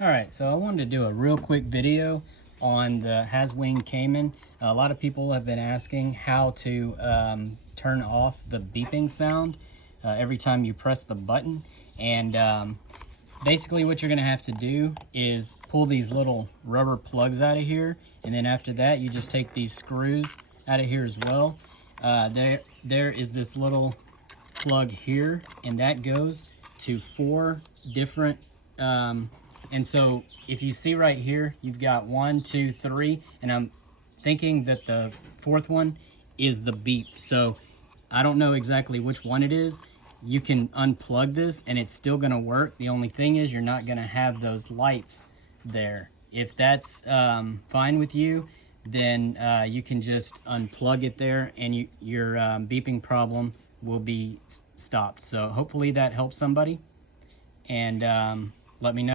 Alright, so I wanted to do a real quick video on the Haswing Cayman. A lot of people have been asking how to turn off the beeping sound every time you press the button. And basically what you're going to have to do is pull these little rubber plugs out of here. And then after that, you just take these screws out of here as well. There is this little plug here, and that goes to 4 different and so if you see right here, you've got 1, 2, 3, and I'm thinking that the 4th one is the beep. So I don't know exactly which one it is. You can unplug this and it's still gonna work. The only thing is you're not gonna have those lights there. If that's fine with you, then you can just unplug it there and your beeping problem will be stopped. So hopefully that helps somebody, and let me know.